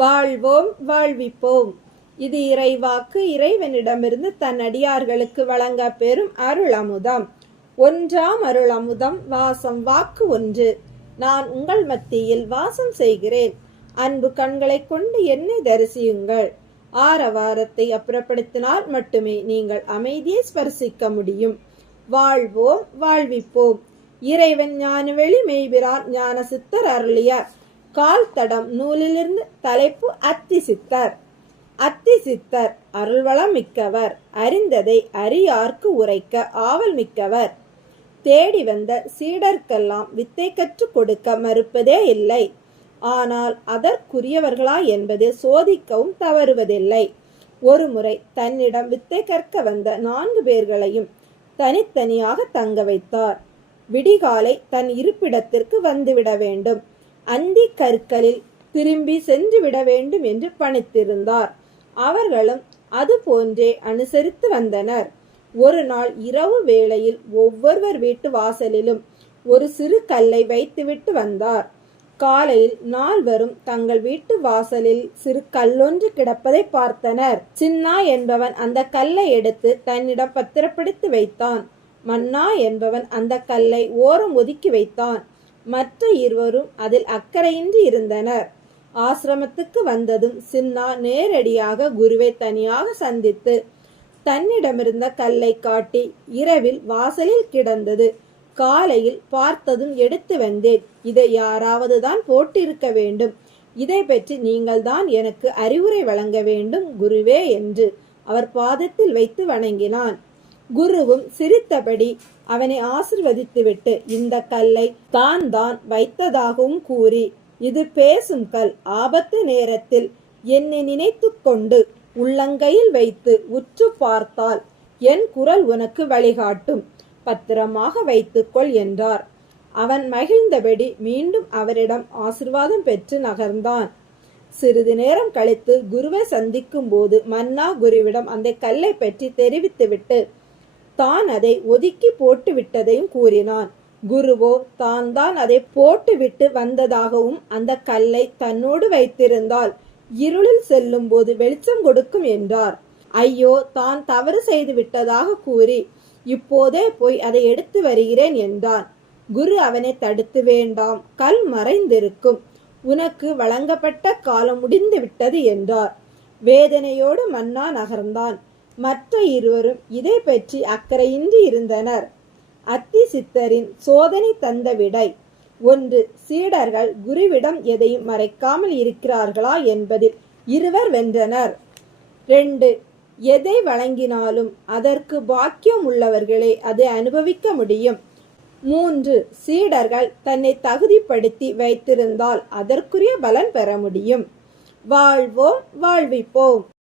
வாழ்வோம் வாழ்விப்போம். இது இறைவாக்கு. இறைவனிடமிருந்து தன் அடியார்களுக்கு வழங்க பெறும் அருள் அமுதம். ஒன்றாம் அருள் அமுதம். வாசம் வாக்கு ஒன்று. நான் உங்கள் மத்தியில் வாசம் செய்கிறேன். அன்பு கண்களை கொண்டு என்னை தரிசியுங்கள். ஆரவாரத்தை அப்புறப்படுத்தினால் மட்டுமே நீங்கள் அமைதியை ஸ்பர்சிக்க முடியும். வாழ்வோம் வாழ்விப்போம். இறைவன் ஞானவெளி மெய்பிரான் ஞான சித்தர் அருளிய கால் தடம் நூலிலிருந்து தலைப்பு அத்தி சித்தர். அத்தி சித்தர் அருள்வளம் மிக்கவர். அறிந்ததை அறியார்க்கு உரைக்க ஆவல் மிக்கவர். தேடி வந்த சீடர்க்கெல்லாம் வித்தை கற்றுக் கொடுக்க மறுப்பதே இல்லை. ஆனால் அதற்குரியவர்களா என்பதை சோதிக்கவும் தவறுவதில்லை. ஒருமுறை தன்னிடம் வித்தை கற்க வந்த 4 பேர்களையும் தனித்தனியாக தங்க வைத்தார். விடிகாலை தன் இருப்பிடத்திற்கு வந்துவிட வேண்டும். அந்தி கற்களில் திரும்பி சென்று விட வேண்டும் என்று பணித்திருந்தார். அவர்களும் அது போன்றே அனுசரித்து வந்தனர். ஒரு நாள் இரவு வேளையில் ஒவ்வொருவர் வீட்டு வாசலிலும் ஒரு சிறு கல்லை வைத்துவிட்டு வந்தார். காலையில் 4வரும் தங்கள் வீட்டு வாசலில் சிறு கல்லொன்று கிடப்பதை பார்த்தனர். சின்னா என்பவன் அந்த கல்லை எடுத்து தன்னிடம் பத்திரப்படுத்தி வைத்தான். மன்னா என்பவன் அந்த கல்லை ஓரம் ஒதுக்கி வைத்தான். மற்ற இருவரும் அதில் அக்கறையின்றி இருந்தனர். ஆசிரமத்துக்கு வந்ததும் சின்னா நேரடியாக குருவை தனியாக சந்தித்து தன்னிடமிருந்த கல்லை காட்டி, இரவில் வாசலில் கிடந்தது, காலையில் பார்த்ததும் எடுத்து வந்தேன். இதை யாராவது தான் போட்டிருக்க வேண்டும். இதை பற்றி நீங்கள் தான் எனக்கு அறிவுரை வழங்க வேண்டும் குருவே என்று அவர் பாதத்தில் வைத்து வணங்கினான். குருவும் சிரித்தபடி அவனை ஆசிர்வதித்துவிட்டு இந்த கல்லை தான் வைத்ததாகவும் கூறி, இது பேசும் கல். ஆபத்து நேரத்தில் என்னை நினைத்து கொண்டு உள்ளங்கையில் வைத்து உற்று பார்த்தால் என் குரல் உனக்கு வழிகாட்டும். பத்திரமாக வைத்துக்கொள் என்றார். அவன் மகிழ்ந்தபடி மீண்டும் அவரிடம் ஆசிர்வாதம் பெற்று நகர்ந்தான். சிறிது நேரம் கழித்து குருவை சந்திக்கும் போது மன்னா குருவிடம் அந்த கல்லை பற்றி தெரிவித்துவிட்டு தான் அதை ஒதுக்கி போட்டு விட்டதையும் கூறினான். குருவோ தான் அதை போட்டுவிட்டு வந்ததாகவும் அந்த கல்லை தன்னோடு வைத்திருந்தால் இருளில் செல்லும் போது வெளிச்சம் கொடுக்கும் என்றார். ஐயோ, தான் தவறு செய்து விட்டதாக கூறி இப்போதே போய் அதை எடுத்து வருகிறேன் என்றான். குரு அவனை தடுத்து, வேண்டாம், கல் மறைந்திருக்கும், உனக்கு வழங்கப்பட்ட காலம் முடிந்து விட்டது என்றார். வேதனையோடு மன்னா நகர்ந்தான். மற்ற இருவரும் இதை பற்றி அக்கறையின்றி இருந்தனர். அத்தி சித்தரின் சோதனை தந்த விடை. 1. சீடர்கள் குருவிடம் எதையும் மறைக்காமல் இருக்கிறார்களா என்பதில் இருவர் வென்றனர். 2. எதை வழங்கினாலும் அதற்கு பாக்கியம் உள்ளவர்களே அதை அனுபவிக்க முடியும். 3. சீடர்கள் தன்னை தகுதிப்படுத்தி வைத்திருந்தால் அதற்குரிய பலன் பெற முடியும். வாழ்வோம் வாழ்விப்போம்.